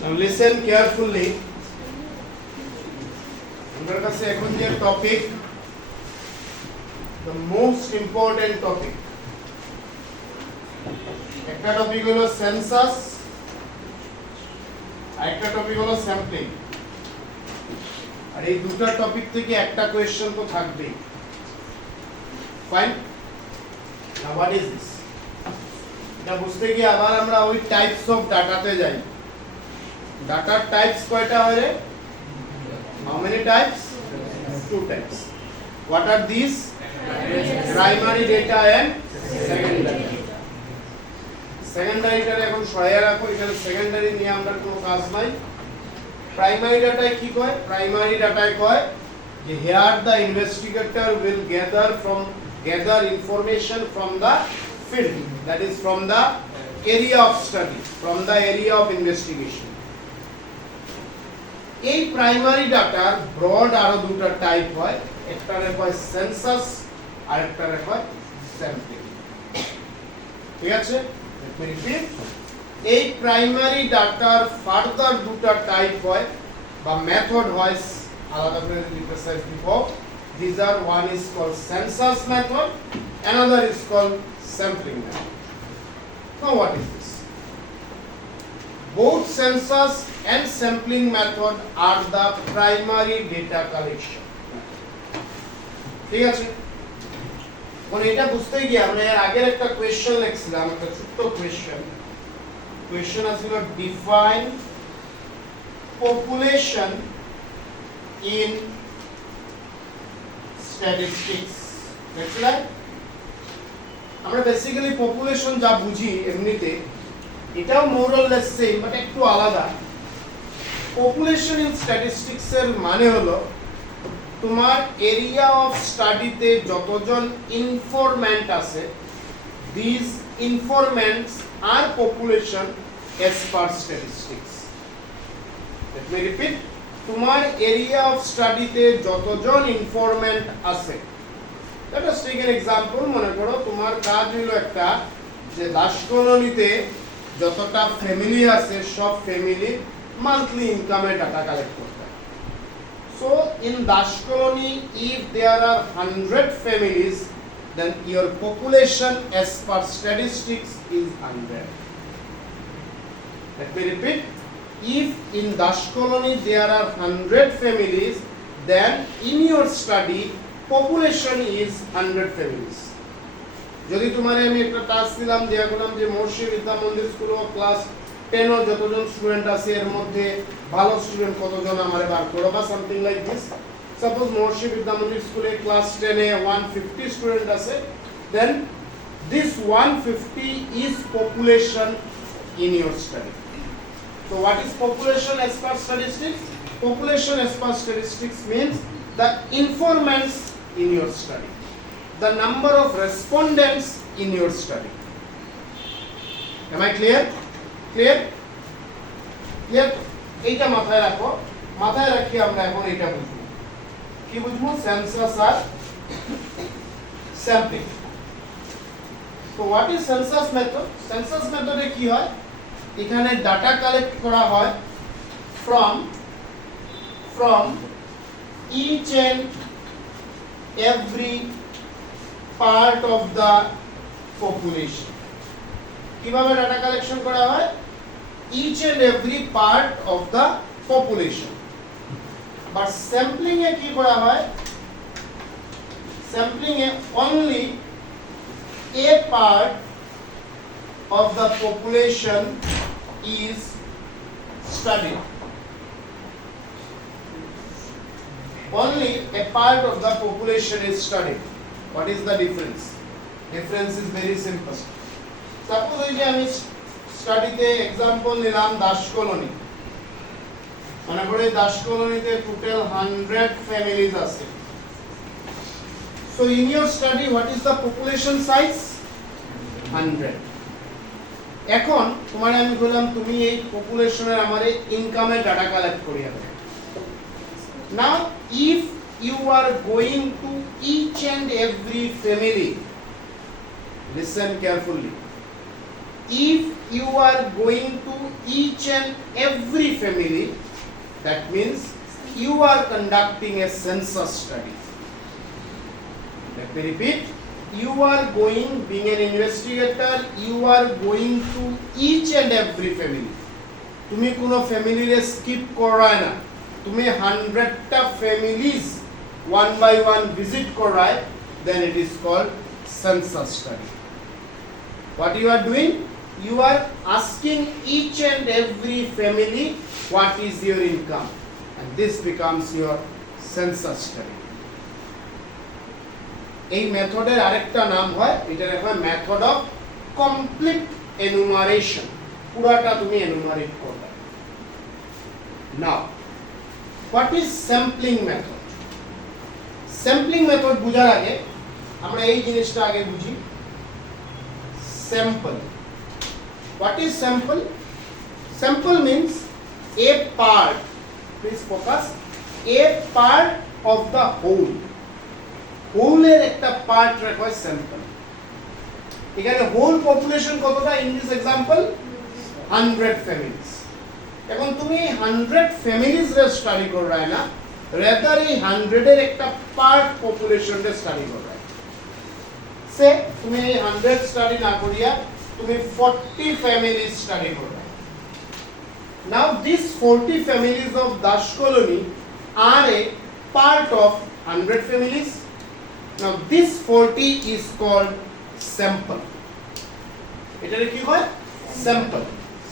Now listen carefully. আমাদের কাছে এখন যে topic, the most important topic, একটা টপিক হলো সেন্সাস, আরেকটা টপিক হলো স্যাম্পলিং। আর এই দুটো টপিক থেকে একটা কোয়েশ্চেন তো থাকবেই। Fine. Now what is this? এটা বুঝতে গিয়ে আবার আমরা ওই টাইপস অফ ডাটাতে যাই। ডাটার টাইপস কয়টা হয় রে? How many types? Two types. What are these? Primary data and secondary. Secondary টা এখন সহায় রাখো, এখানে সেকেন্ডারি নিয়ে আমরা কোনো কাজ নাই। প্রাইমারি ডাটায় কি কয়? প্রাইমারি ডাটায় কয় যে here the investigator will gather information from the field, that is from the area of study, from the area of investigation. এই প্রাইমারি ডাটার ব্রড আরো দুটো টাইপ হয়, একটারে কয় সেন্সাস আর একটারে কয় স্যাম্পলিং। ঠিক আছে? let me repeat. এই প্রাইমারি ডাটার ফার্দার দুটো টাইপ হয় বা মেথড হয়, আলাদা করে প্রিসাইজ দিব। these are, one is called census method, another is called sampling method. Now what is this? Both census and sampling method are the primary data collection. ঠিক আছে? মানে এটা বুঝতে গিয়ে আমরা এর আগের একটা কোশ্চেন লিখছিলাম, একটা ছোট্ট কোশ্চেন আছিল ডিফাইন পপুলেশন ইন স্ট্যাটিস্টিক্স। দেখছিলেন? আমরা বেসিক্যালি পপুলেশন যা বুঝি এমনিতে, এটাও more or less same but একটু আলাদা। পপুলেশন ইন স্ট্যাটিস্টিক্স এর মানে হলো তোমার এরিয়া অফ স্টাডিতে যতজন ইনফরম্যান্ট আছে, this informants are population as per statistics. Let me repeat, তোমার এরিয়া অফ স্টাডিতে যতজন ইনফরম্যান্ট আছে, let us take an example. মনে করো তোমার কাজ হলো একটা যে দাসকলনিতে যতটা ফ্যামিলি আছে সব ফ্যামিলির মান্থলি ইনকামের ডাটা কালেক্ট করতে। So in Dash colony, if there are 100 families, then your population as per statistics is 100. Let me repeat. If in Dash colony there are 100 families, then in your study population is 100 families. যদি তোমারে আমি একটা task দিলাম, দেয়া করলাম যে মহর্ষি বিদ্যা মন্দির স্কুল অফ ক্লাস 10 ও যতজন স্টুডেন্ট আছে এর মধ্যে ভালো স্টুডেন্ট কতজন আমারে বার করো বা সামথিং লাইক দিস। সাপোজ মহর্ষি বিদ্যা মন্দির স্কুলে ক্লাস 10 এ 150 স্টুডেন্ট আছে, দেন this 150 is population in your study. So what is population as per statistics? Population as per statistics means the informants in your study, the number of respondents in your study. Am I clear? Clear? এইটা মাথায় রাখো। মাথায় রাখি আমরা এখন এটা বুঝবো। কি বুঝবো? সেন্সাস আর স্যাম্পলিং। তো what is census method? Census মেথডে কি হয়? এখানে ডাটা কালেক্ট করা হয় from each and every part of the population. কিভাবে ডাটা কালেকশন করা হয়? each and every part of the population. But sampling এ কি করা হয়? sampling A only a part of the population is studied. Only a part of the population is studied. What is the difference? Difference is very simple. Suppose এই যে আমি স্টাডিতে example নিলাম Das colony. মনে করে দাস কলোনিতে টোটাল 100 ফ্যামিলিজ আছে। So in your study what is the population size? 100. এখন তোমারে আমি বললাম তুমি এই পপুলেশনের আমারে ইনকামের ডাটা কালেক্ট করিয়া দাও। Now if you are going to each and every family, listen carefully. if you are going to each and every family, that means you are conducting a census study. Let me repeat. You are going, being an investigator, you are going to each and every family. তুমি কোনো ফ্যামিলিরে skip করায় না, তুমি 100টা families one by one visit করায়, then it is called census study. What you are doing? You are asking each and every family what is your income, and this becomes your census study. এই মেথডের আরেকটা নাম হয়, এটার হয় method of complete enumeration. পুরাটা তুমি enumerate করবে। Now what is sampling method? Sampling method বোঝার আগে আমরা এই জিনিসটা আগে বুঝি। Sample, what is sample? Sample means a part, please focus, a part of the whole. হোলের একটা পার্ট রাখা হয় স্যাম্পল। এখানে হোল পপুলেশন কতটা? In this example 100 families. এখন তুমি 100 ফ্যামিলিজ রে স্টাডি করবে না, রেদার এই 100 এর একটা পার্ট পপুলেশন রে স্টাডি করবে। সে তুমি এই 100 স্টাডি না করিয়া তুমি 40 ফ্যামিলিজ স্টাডি করবে। Now this 40 families of Das colony are a part of 100 families. Now this 40 is called sample. এটারে কি হয়? স্যাম্পল।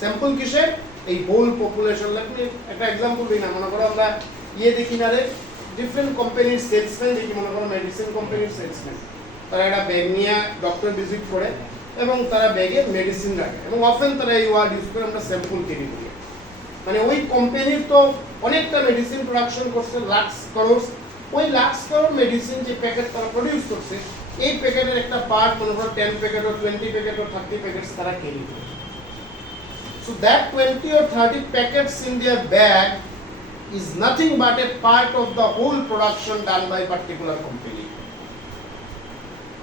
স্যাম্পল কিসের? এই হোল পপুলেশন। আপনি একটা एग्जांपल দিই না, মনে করো আমরা দেখি না রে, ডিফারেন্ট কোম্পানির সেলসম্যান দেখি, মনে করো মেডিসিন কোম্পানির সেলসম্যান, তারা একটা ব্যাগ নিয়ে ডক্টর ভিজিট করে এবং তারা ব্যাগে মেডিসিন রাখে এবং অফেন তারা এই ওয়ার্ড ইউজ করে আমরা স্যাম্পল ক্যারি করি। মানে ওই কোম্পানির তো অনেকটা মেডিসিন প্রোডাকশন করছে, লাক্স করোড়, ওই লাক্স করোড় মেডিসিন যে প্যাকেট তারা প্রডিউস করছে, এই প্যাকেটের একটা পার্ট মনে করো 10 packet or 20 packet or 30 packets তারা ক্যারি করে। So that 20 or 30 packets in their bag is nothing but a part of the whole production done by particular company.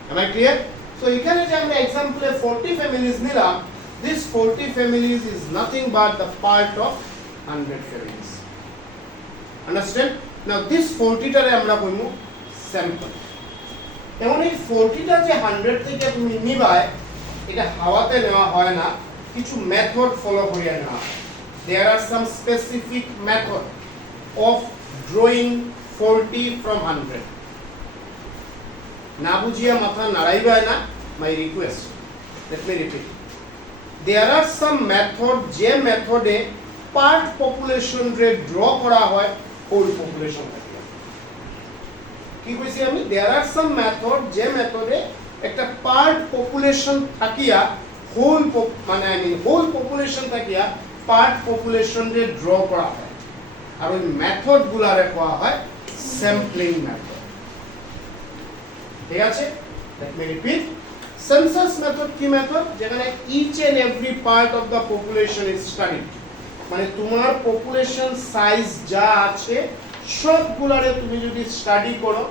Am I clear? So এখানে যে আমরা এক্সাম্পলে 40 families নিলাম, this 40 families is nothing but the part of 100 families. Understand? Now this 40 টারে আমরা কইমু sample. এখন এই 40টা যে 100 থেকে তুমি নিবায়, এটা হাওয়াতে নেওয়া হয় না, কিছু মেথড ফলো করিয়া নেওয়া হয়। There are some specific method of drawing 40 from 100. না বুঝিয়া মাথা নাড়াইবা না, my request. Let me repeat. There are some method যে মেথডে পার্ট পপুলেশন রে ড্র করা হয় হোল পপুলেশন থেকে। কি কইছি আমি? There are some method যে মেথডে একটা পার্ট পপুলেশন থাকিয়া হোল মানে হোল পপুলেশন থাকিয়া পার্ট পপুলেশন রে ড্র করা হয়, আর ওই মেথড গুলারে কোয়া হয় স্যাম্পলিং মেথড। ঠিক আছে? Let me repeat. Census method কি মেথড? যেখানে each and every part of the population is studied. মানে তোমার পপুলেশন সাইজ যা আছে সবগুলারে তুমি যদি স্টাডি করো,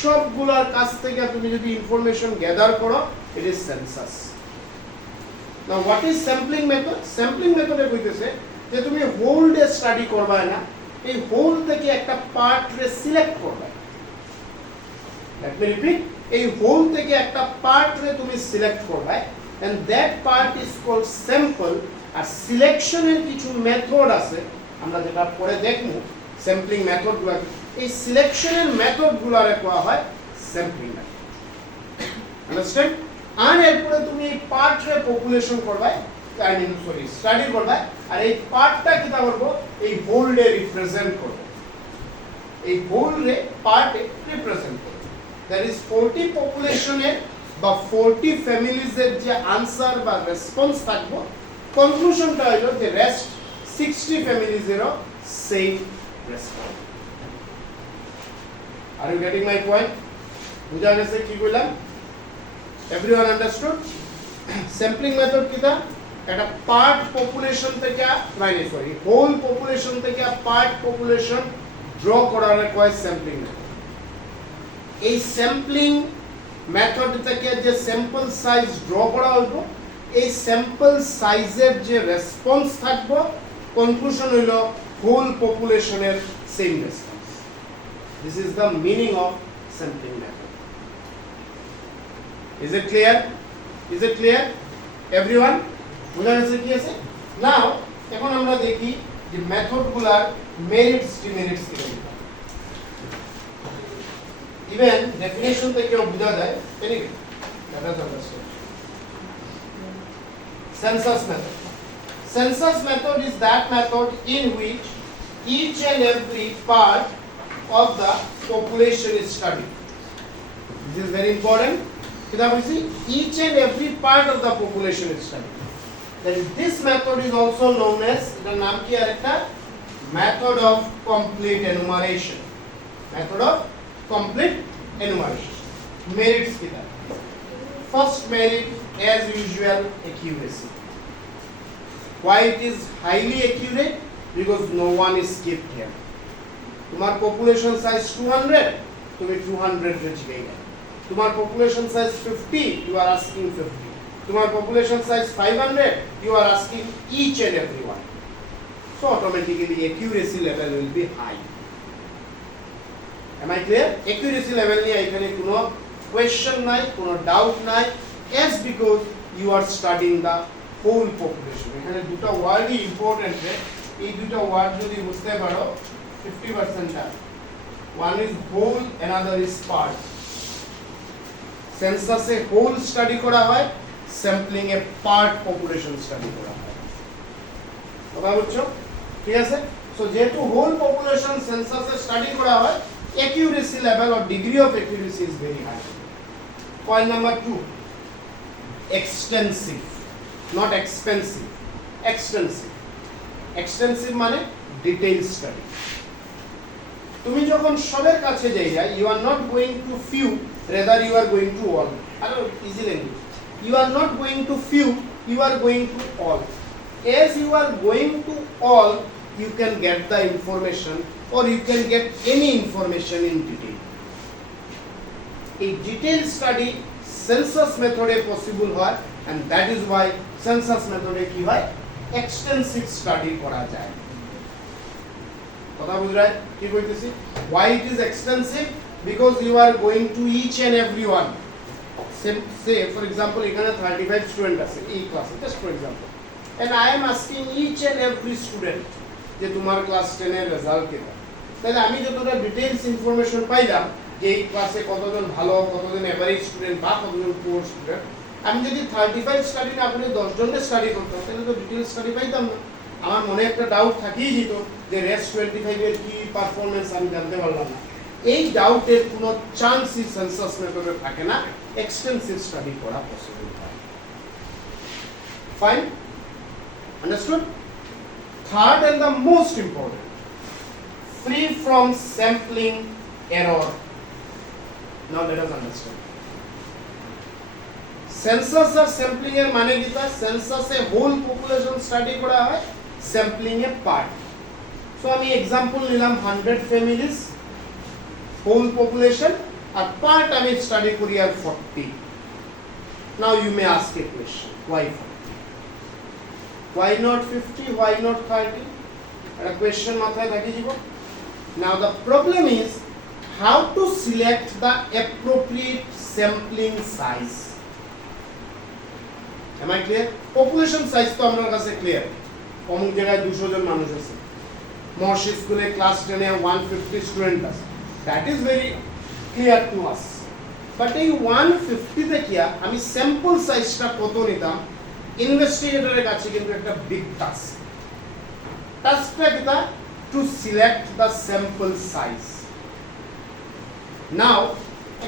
সবগুলার কাছ থেকে তুমি যদি ইনফরমেশন গ্যাদার করো, it is census. Now what is sampling method? Sampling method এ কইতেছে যে তুমি হোল ডে স্টাডি করবা না, এই হোল থেকে একটা পার্ট রে সিলেক্ট করবা। Let me repeat. এই হোল থেকে একটা পার্ট রে তুমি সিলেক্ট করবা and that part is called sample. আর সিলেকশনের কিছু মেথড আছে, আমরা যেটা পরে দেখব স্যাম্পলিং মেথডগুলো। এই সিলেকশনের মেথডগুলোরে কোয়া হয় স্যাম্পলিং মেথড। আন্ডারস্ট্যান্ড? আর এরপরে তুমি এই পার্ট রে পপুলেশন করবে, স্টাডি করবে, আর এই পার্টটা কিটা করব? এই হোল রে রিপ্রেজেন্ট করব। এই হোল রে পার্টে রিপ্রেজেন্ট করব। দ্যাট ইজ 40 পপুলেশনের বা 40 ফ্যামিলিজের যে আনসার বা রেসপন্স থাকবে, কনক্লুশনটা হলো যে রেস্ট 60 ফ্যামিলিজেরও same response. Are you getting my point? বুঝা গেছে কি কইলাম? Everyone understood? Sampling method কিটা? একটা পার্ট পপুলেশন থেকে হোল পপুলেশন থেকে পার্ট পপুলেশন ড্র করার কয় স্যাম্পলিং মেথড। এই স্যাম্পলিং মেথড থেকে যে স্যাম্পল সাইজ ড্র করা হইব, এই স্যাম্পল সাইজের যে রেসপন্স থাকবে কনক্লুশন হইল হোল পপুলেশনের same response. This is the meaning of sampling method. Is it clear? Is it clear everyone? বুঝা গেছে কি আছে? নাও এখন আমরা দেখি যে মেথডগুলার মেরিটস ডিমেরিটস কি রয়েছে। ইভেন ডেফিনেশন থেকেও বোঝা যায়। Anyway let us understand. Census method. Census method is that method in which each and every part of the population is studied. This is very important. Each and every part of the population is studied. That is, this method is also known as the naam ki arekta method of complete enumeration. Method of complete enumeration. Merits ki taraf. First merit, as usual, accuracy. Why it is highly accurate? Because no one is skipped here. तुम्हार population size 200, तुम्हें 200 reach गया. तुम्हार population size 50, you are asking 50. तुम्हार population size 500, you are asking each and every one. So automatically accuracy level will be high. Am I clear? Accuracy level নিয়ে এখানে কোনো question নাই, কোনো doubt নাই, as because you are studying the whole population. এখানে দুটো ওয়ার্ডই important রে, এই দুটো ওয়ার্ড যদি বুঝতে পারো 50% টা। One is whole, another is part. সেন্সাসে হোল স্টাডি করা হয়, sampling a part population study করা হয়। কথা বুঝছো? ঠিক আছে? সো যেহেতু হোল পপুলেশন সেন্সাসে স্টাডি করা হয়, accuracy level or degree of accuracy is very high. Point number 2, extensive, not expensive, extensive. Extensive মানে detailed study. তুমি যখন সবার কাছে যাইয়া, you are not going to few, rather you are going to all. আরো easy language. You are not going to few, you are going to all. As you are going to all, you can get the information or you can get any information in detail. A detailed study census method e possible hoy, and that is why census method e ki hoy extensive study kora jay. Kotha bujhray ki koitechi? Why it is extensive? Because you are going to each and every one. Say for example ekhane 35 student ache ei class, just for example, and I am asking each and every student যে তোমার class 10 এর result কেমন। তাহলে আমি যতটা details information পাইলাম যে এই ক্লাসে কতজন ভালো, কতজন এভারেজ স্টুডেন্ট বা কতজন পুয়ার স্টুডেন্ট, আমি যদি 35 স্টাডি না করে 10 জনের স্টাডি করতাম তাহলে তো ডিটেইলস স্টাডি পাইতাম না। আমার মনে একটা ডাউট থাকেই যেত যে রেস্ট 25 এর কি পারফরম্যান্স আমি জানতে পারলাম না। এই ডাউটের কোনো চান্সই সেন্সাস মেথডে থাকে না, এক্সটেন্সিভ স্টাডি করা পসিবল হয়। Fine, understood? Third and the most important, free from sampling error. Now let us understand. Census or sampling এর মানে কি? তা সেন্সাসে হোল পপুলেশন স্টাডি করা হয়, স্যাম্পলিং এ পার্ট। সো আমি एग्जांपल নিলাম 100 ফ্যামিলিজ, হোল পপুলেশন, আর পার্ট আমি স্টাডি করি আর 40। Now you may ask a question, why 40? Why not 50? Why not 30? A question mathay thaki jibo. Now the problem is how to select the appropriate sampling size. Am I clear? Population size to amar kache clear. Omuk jagay 200 জন মানুষ আছে, মহর্ষি স্কুলে class 10 এ 150 student আছে, that is very clear to us. But এই 150 তে কি আমি sample সাইজটা কত নিতাম, ইনভেস্টিগেটরের কাছে কিন্তু একটা বিগ টাস্ক। টাস্কটা কিটা? To select the sample size. Now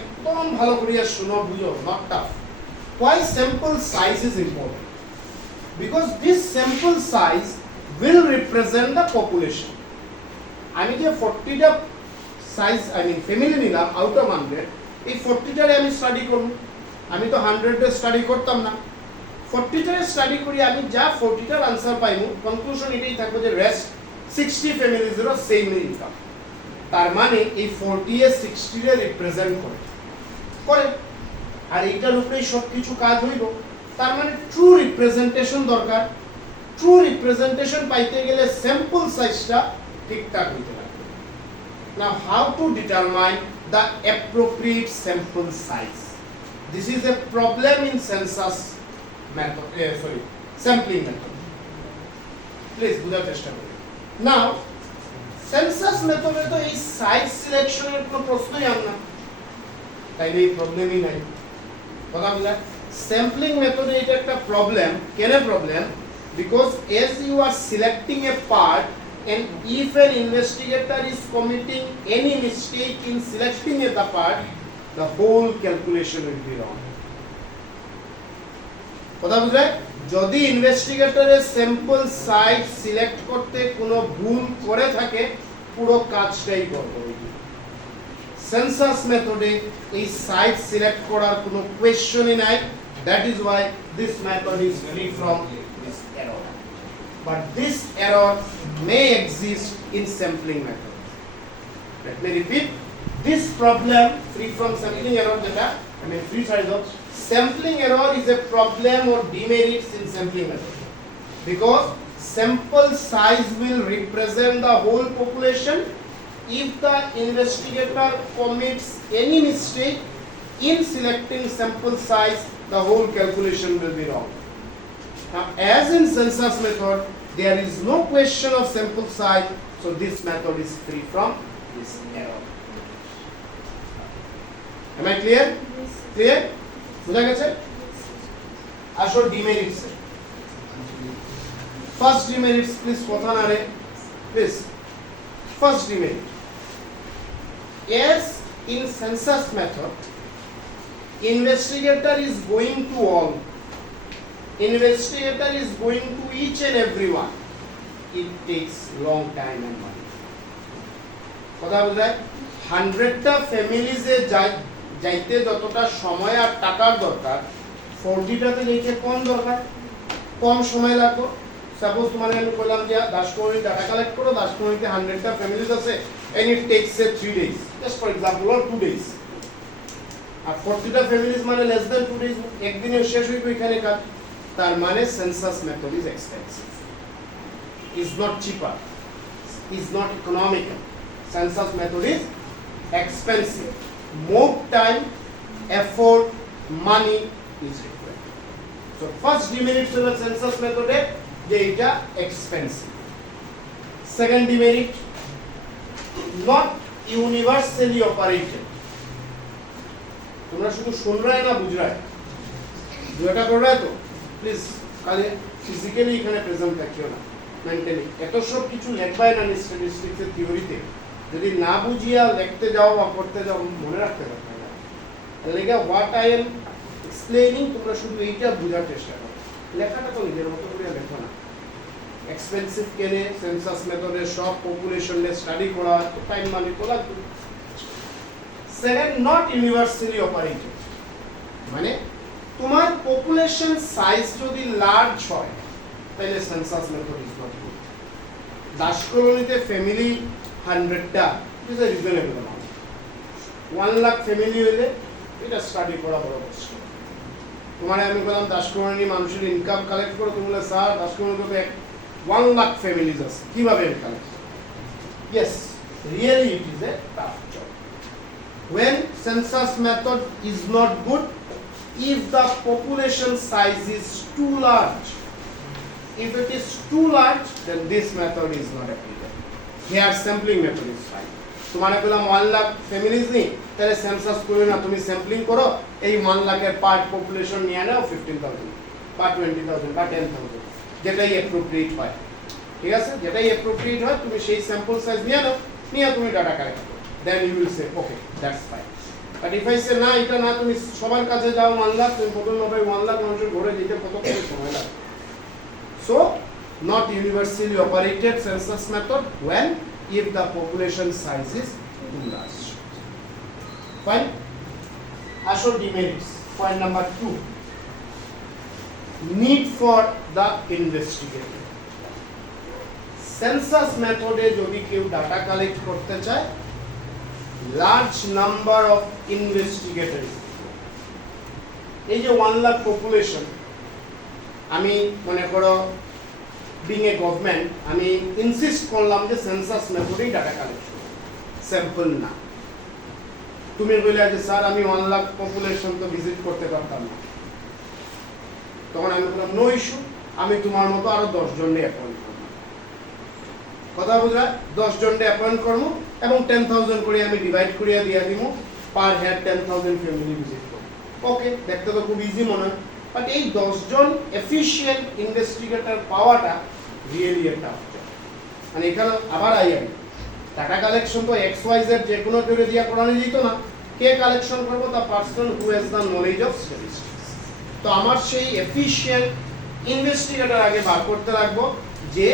একদম ভালো করিয়া শুনো, বুঝো, not tough. Why sample size is important? Because this sample size will represent the population. আমি যে 40টা সাইজ ফ্যামিলি নিলাম আউট অফ 100, এই 40টারে আমি স্টাডি করব। আমি তো 100 এর স্টাডি করতাম না। 40টারে স্টাডি করি আমি যা 40টার আনসার পাইমু, কনক্লুশন এটাই থাকবে যে রেস্ট 60 ফ্যামিলিজেরও সেম ইনকাম। তার মানে এই 40 এ 60 রে রিপ্রেজেন্ট করে। আর এইটার উপরেই সব কিছু কাজ হইব। তার মানে ট্রু রিপ্রেজেন্টেশন দরকার। ট্রু রিপ্রেজেন্টেশন পাইতে গেলে স্যাম্পল সাইজটা ঠিকঠাক হইতে লাগবে। Now how to determine the appropriate sample size? This is a problem in census method, sampling method. Please বুঝার চেষ্টা করুন। নাও সেন্সাস মেথডে তো এই সাইজ সিলেকশনের কোনো প্রশ্নই আন না, তাইলে এই প্রবলেমই নাই। কথা বুঝা? স্যাম্পলিং মেথডে এটা একটা প্রবলেম। কেন problem? Because as you are selecting a part, and if an investigator is committing any mistake in selecting the part, the whole calculation will be wrong. কথা বুঝা? যদি ইনভেস্টিগেটরের স্যাম্পল সাইজ সিলেক্ট করতে কোনো ভুল করে থাকে, পুরো কাজটাই গড়বড় হয়ে যাবে। সেন্সাস মেথডে এই সাইজ সিলেক্ট করার কোনো কোয়েশ্চনই নাই। That is why this method is free from this error. But this error may exist in sampling method. Let me repeat. This problem, free from sampling error, sampling error is a problem or demerits in sampling method, because sample size will represent the whole population. If the investigator commits any mistake in selecting sample size, the whole calculation will be wrong. Now, as in census method, there is no question of sample size, so this method is free from this error. Am I clear? Clear? বুঝা গেছে? আসো demerits. First demerits please কথা না রে please. First demerit, as in census method, investigator is going to all, investigator is going to each and everyone. It takes long time and money. কথা বুঝায়? 100টা ফ্যামিলিজে যাইতে যতটা সময় আর টাকার দরকার, 40টাতে যাইতে কম দরকার, কম সময় লাগবে। সাপোজ তোমার আমি বললাম যে 10 মিনিট ডাটা কালেক্ট করো, 10 মিনিটে 100টা ফ্যামিলিজ আছে, and it takes say 3 days, just for example, or 2 days. আর 40টা ফ্যামিলিজ মানে less than 2 days, একদিনে শেষ হইবে এখানে কাজ। তার মানে census method is expensive, is not cheaper, is not economical. Census method is expensive. More time, effort, money is required. So first demerit to the census method is data expensive. Second demerit, not universally operated. তোমরা শুধু শুন রায় না বুঝ রায়, দুটো করে রায় তো please খালি physically এখানে প্রেজেন্ট থাকিও না, মেন্টালি। এত সব কিছু লেখবাই না স্ট্যাটিস্টিক্সের থিওরিতে, যদি না বুঝিয়া লিখতে যাও বা পড়তে যাও মনে রাখতে পারবে না। লেখা হোয়াট আই এম এক্সপ্লেইনিং, তোমরা শুধু এইটা বোঝার চেষ্টা করো। লেখাটা তো নিজের মতো করে লেখো না। এক্সপেন্সিভ কেনে সেন্সাস মেথডে সব পপুলেশনে স্টাডি করা তো টাইম মানি তো লাগবে। সেকেন্ড, নট ইউনিভার্সালি অপারেটেড, মানে তোমার পপুলেশন সাইজ যদি লার্জ হয় তাহলে census method is not good. Das কলোনিতে ফ্যামিলি 100টা is a reasonable amount. 1 lakh family হইলে এটা স্টাডি করা বড় কষ্ট। তোমার আমি বললাম দাস কলোনি মানুষের ইনকাম কালেক্ট করো, তুমি বলে স্যার দাস কলোনিতে 1 লাখ ফ্যামিলিজ আছে, কিভাবে collect? Yes, really it is a tough job. When census method is not good, if the population size is too large, if it is too large, then this method is not applicable. Here sampling method is fine. তোমারে বললাম 1 lakh families নেই, তাহলে census করবে না, তুমি sampling করো, এই 1 লাখের পার্ট পপুলেশন নিয়ে নাও 15,000 বা 20,000 বা 10,000, যেটাই অ্যাপ্রোপ্রিয়েট হয়। ঠিক আছে, যেটাই অ্যাপ্রোপ্রিয়েট হয় তুমি সেই স্যাম্পল সাইজ নিয়ে নাও, নিয়ে তুমি ডাটা কালেক্ট করো, then you will say okay, that's fine. But if I say না এটা না, তুমি সবার কাছে যাও 1 লাখ, তুমি প্রথম ভাবে 1 লাখ মানুষের ঘরে যেতে কত করে সময় লাগে। So not universally operated census method when if the population size is too large. Fine. Asho demerits. Point number 2. Need for the investigator. Census method e jodi keu data collect korte chaye, large number of investigators, এই যে 1 lakh population, আমি মনে করো being a government আমি insist করলাম যে census মেথডেই data collection, sample না। তুমি বলে যে স্যার আমি 1 লাখ পপুলেশন তো ভিজিট করতে পারতাম না, তখন আমি বললাম নো ইস্যু, আমি তোমার মতো আরো 10 জনকে অ্যাপয়েন্ট করবো। কথা বুঝলা? 10 জনকে অ্যাপয়েন্ট করবো এবং 10,000 করে আমি ডিভাইড করিয়া দিয়া দিব, পার হেড 10,000 ফ্যামিলি ভিজিট করবো। ওকে, দেখতে তো খুব ইজি মনে হয়, বাট এই 10 জন এফিশিয়েন্ট ইনভেস্টিগেটর পাওয়াটা রিয়েলি একটা অবজেক্ট। মানে এখানে আবার ডাটা কালেকশন তো XYZ যে কোনো কেউ দিয়া করানো যেত না। কে কালেকশন করবো? The person who has the knowledge of statistics. তো আমার সেই এফিশিয়েন্ট ইনভেস্টিগেটর আগে বার করতে লাগবো যে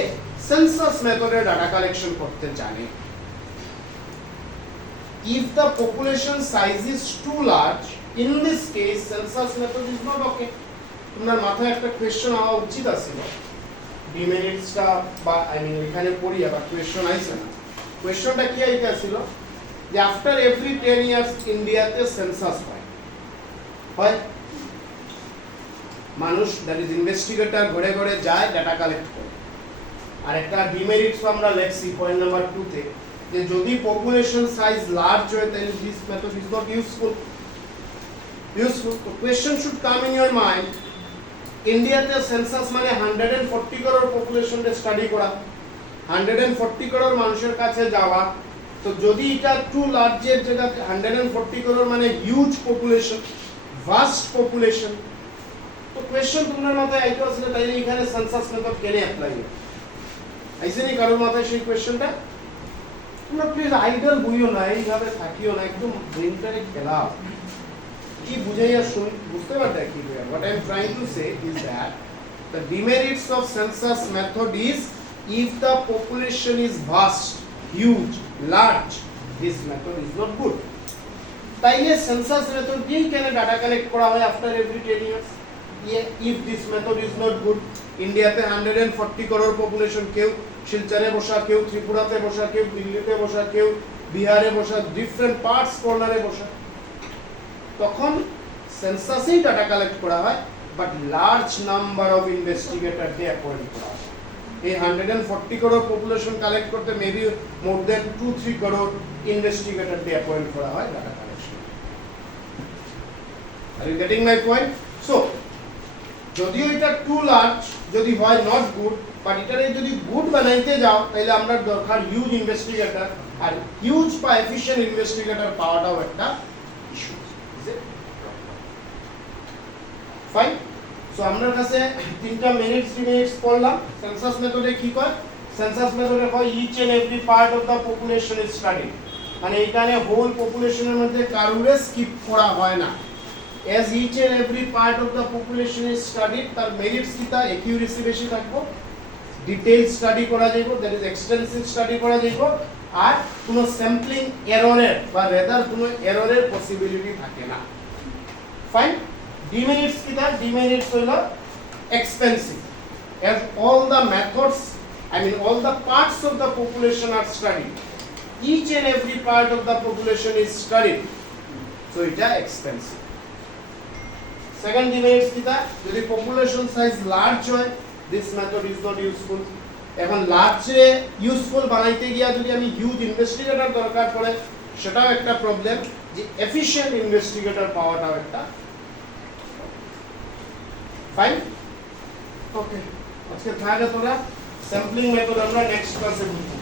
সেন্সাস মেথডে ডাটা কালেকশন করতে জানে। If the population size is too large, in this case census method is not okay. তোমার মাথায় একটা কোশ্চেন আওয়া উচিত আছিল, ডিমেরিটসটা বা এখানে পড়ি আবার কোশ্চেন আইছে না। কোশ্চেনটা কি আইতে আছিল যে আফটার এভরি 10 ইয়ার্স ইন্ডিয়াতে সেন্সাস হয়, মানুষ দ্যাট ইজ ইনভেস্টিগেটর ঘরে ঘরে যায় ডাটা কালেক্ট করে। আর একটা ডিমেরিটস আমরা লেখছি পয়েন্ট নাম্বার 2 তে যে যদি পপুলেশন সাইজ লার্জ হয় তাহলে this method is not useful. তো question should come in your mind, ইন্ডিয়াতে সেন্সাস মানে 140 করোড় পপুলেশনকে স্টাডি করা, 140 করোড় মানুষের কাছে যাওয়া। তো যদি এটা টু লার্জের জায়গাতে 140 করোড় মানে হিউজ পপুলেশন, ভাস্ট পপুলেশন। তো কোশ্চেন তোমার মাথায় আইতে আসলে তাইলে এখানে সেন্সাস মেথড কেন অ্যাপ্লাই হবে? আইসেনি কারোর মাথায় সেই কোশ্চেনটা? তোমরা প্লিজ আইডল বইও না, এইভাবে থাকিও না, একদম ব্রেনটারে খেলাও। কি বুঝাইয়া শুন বুঝতে পারতে কি? What I am trying to say is that the demerits of census method is if the population is vast, huge, large, this method is not good. তাইলে সেন্সাস মেথড দিয়ে কেন ডাটা কালেক্ট করা হয় after every 10 years? If this method is not good, ইন্ডিয়াতে 140 crore population, কেউ শিলচরে বসা, কেউ ত্রিপুরাতে বসা, কেউ দিল্লিতে বসা, কেউ বিহারে বসা, ডিফারেন্ট পার্টস কর্নারে বসা, তখন সেন্সাসেই ডাটা কালেক্ট করা হয়, but large number of investigator দিয়ে অ্যাপয়েন্ট করা হয়। এই 140 করোড় পপুলেশন কালেক্ট করতে maybe more than 2-3 crore investigator দিয়ে অ্যাপয়েন্ট করা হয় data collection. Are you getting my point? So যদিও এটা টু লার্জ যদি হয় নট গুড, বাট এটারে যদি গুড বানাইতে যাও তাহলে আমরা দরকার হিউজ ইনভেস্টিগেটর, আর হিউজ বা এফিশিয়েন্ট ইনভেস্টিগেটর পাওয়াটাও একটা ইস্যু। ফাইন। সো আমার কাছে 3টা মিনিটস পড়লাম। সেন্সাস মেথডে কি কয়? সেন্সাস মেথডে কয় each and every part of the population is studied, মানে এখানে হোল পপুলেশনের মধ্যে কারুরে স্কিপ করা হয় না। as each and every part of the population is studied, তার মেরিটস কি? তা অ্যাকিউরেসি বেশি থাকবো, ডিটেইল স্টাডি করা যাইব, দ্যাট ইজ এক্সটেন্সিভ স্টাডি করা যাইব, আর কোনো স্যাম্পলিং এররের বা রেদার কোনো এররের পসিবিলিটি থাকে না। ফাইন। ডিমেরিটস কি? তার ডিমেরিটস হইল expensive, as all the methods, all the parts of the population are studied, each and every part of the population is studied, so এটা এক্সপেন্সিভ। সেকেন্ড ডিমেরিটস কি? তা যদি পপুলেশন সাইজ লার্জ হয়, this method is not useful. এখন লার্জে useful বানাইতে গিয়া যদি আমি হিউজ ইনভেস্টিগেটর দরকার পড়ে, সেটাও একটা প্রবলেম, যে এফিশিয়েন্ট ইনভেস্টিগেটর পাওয়াটাও একটা। ফাইন। ওকে, আজকে থাকে তোরা স্যাম্পলিং মেথড আমরা নেক্সট ক্লাসে বুঝবো।